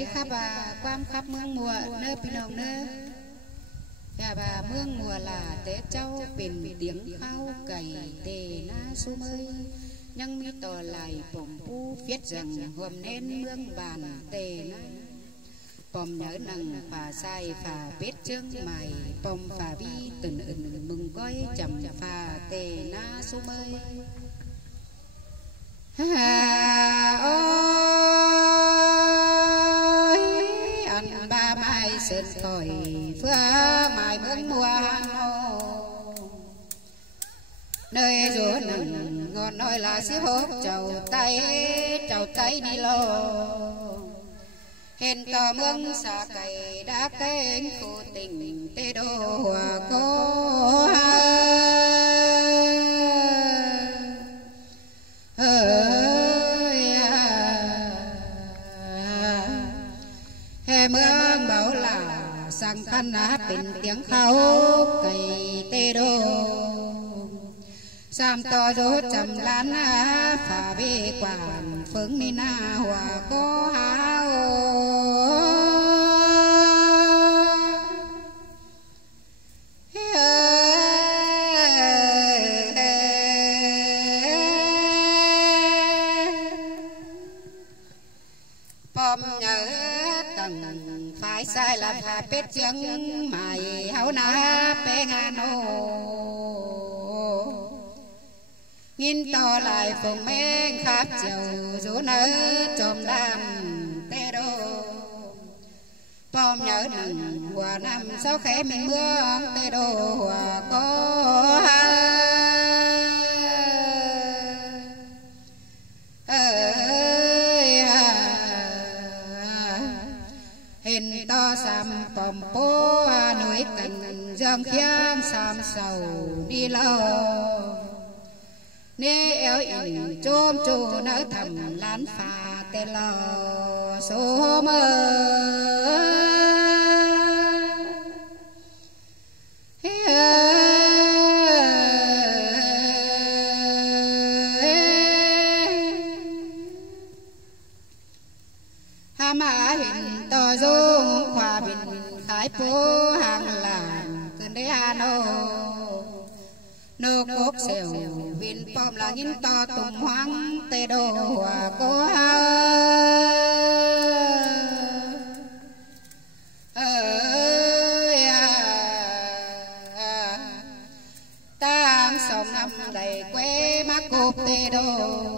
chứ khắp quam khắp mương mùa nơi pin nào nơi bà mương mùa là té châu pin tiếng khao cày tề na su mơi nhưng mi tỏ lại bổng pu viết rằng hôm nên mương bàn tề na bom nhớ năng phà sai phà biết chương mày bom phà vi từng mừng coi chầm phà tề na su mơi ôi anh ba mai sơn thổi phưa mai mương mùa nơi rùa nằng ngon nói là xíu hốp chầu tay đi lô hên tò mương xa cày đã kênh khu tình tê đô hòa cô hè mương bảo là sang khăn bình tiếng khao cày tê đô sam to rốt chầm lán phà bê quản phương ni na hòa có hao bom nhớ tầng phải sai là phà bết chương mày háo na bê nga nô nhìn to lại phồng men khắp chiều rú nở trồm đàn tê đô bom nhớ nằng hòa năm sáu khẽ mình mưa tê đô hòa có hình to xăm bom bố núi cành dương khiang xăm sầu đi lâu nê eo ỉn chôm chô nở thầm lán phà tê lò số mơ hàm á hình to dung khoa bình khái phố hàng làng cơn đế hà nô nô cốc xèo viên bom là nhìn to tùng hoang tê đô hòa cô tam sòng năm đầy quê mắc cộp tê đô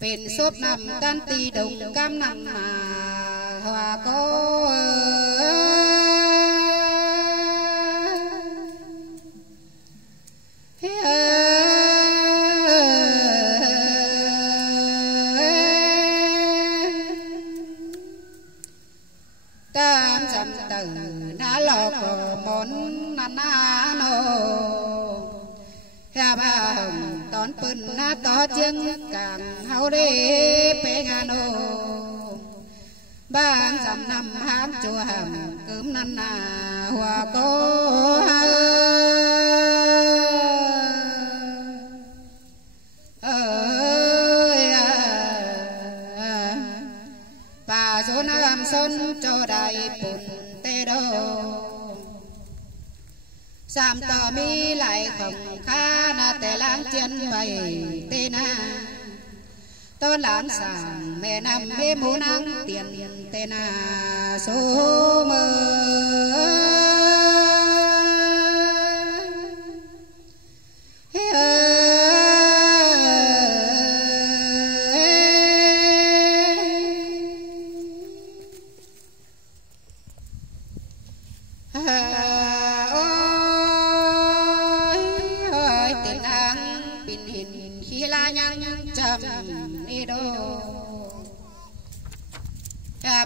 bên sốt năm tan tì đồng cam năm mà hòa cô tam dặm từ ná lò cờ món na nô ha ba hồng tón pân na to chân càng hao đê pe nga nô ba dặm năm hám chùa hầm cướm năn na hòa cô bà số nam xuân cho đại bùn tê đô sam tò mi lại không khá na tê lang chân bày tê na tôn lãng sàng mẹ nằm mê mũ nắng tiền tê na số mơ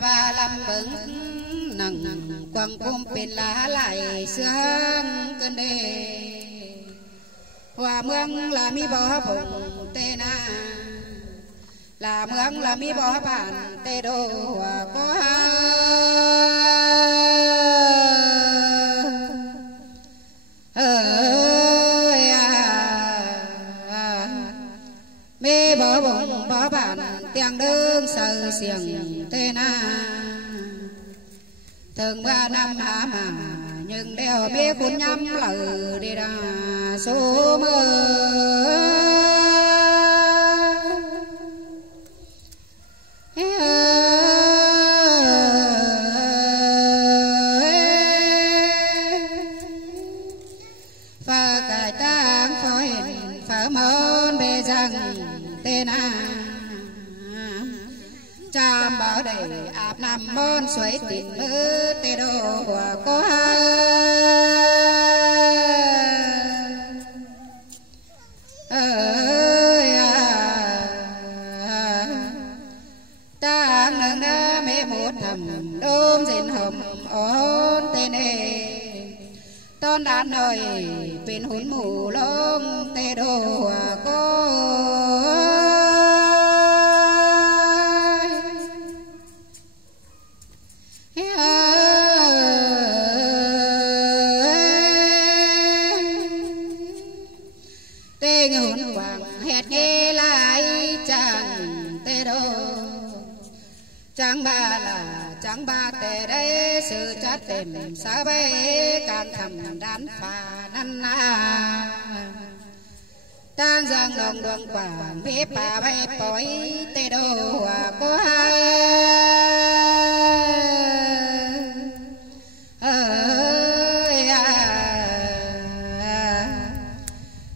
ba lâm bứng nằng quăng cung bên lá lại sương cơn đê hòa mương là mi bó vùng tê na là mương là mi bó bản tê đô hòa có mê bó vùng bó bản tê giang đương sờ xiềng tê na thường 3 năm hạ mà nhưng đeo biết cuốn nhắm lờ đi ra số mơ và cải tăng phơi phở mơn bê rằng tên chạm bảo đầy áp năm môn suối tình mơ tê đồ có ta nâng đá mê một thầm đôm dền hầm ôn tên nê tôn đàn nơi bên hốn mù lông tê đồ có tê hốn hoàng hẹt nghe lại chẳng tê đồ chẳng ba là chẳng ba tê đấy sự chát tìm xa bê càng thầm đàn phà năn na tăng giang đồng đường quảng bế bà bê bói tê đồ có hai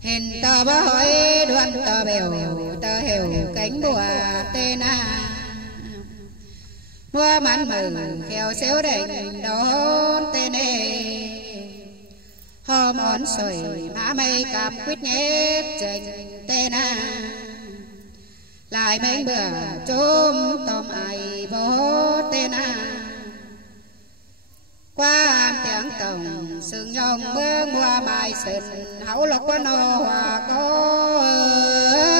hình tờ bó hỏi đoan tờ bèo tờ hều cánh bùa tê na mua mắn mừng khéo xéo đành đón tên nê ho món sồi má mây cặp quyết nhét chành tên lại mấy bữa chôm tòm ai bố tên qua tiếng tổng sừng nhong bơ mua mai sân hảo lộc qua nô hòa có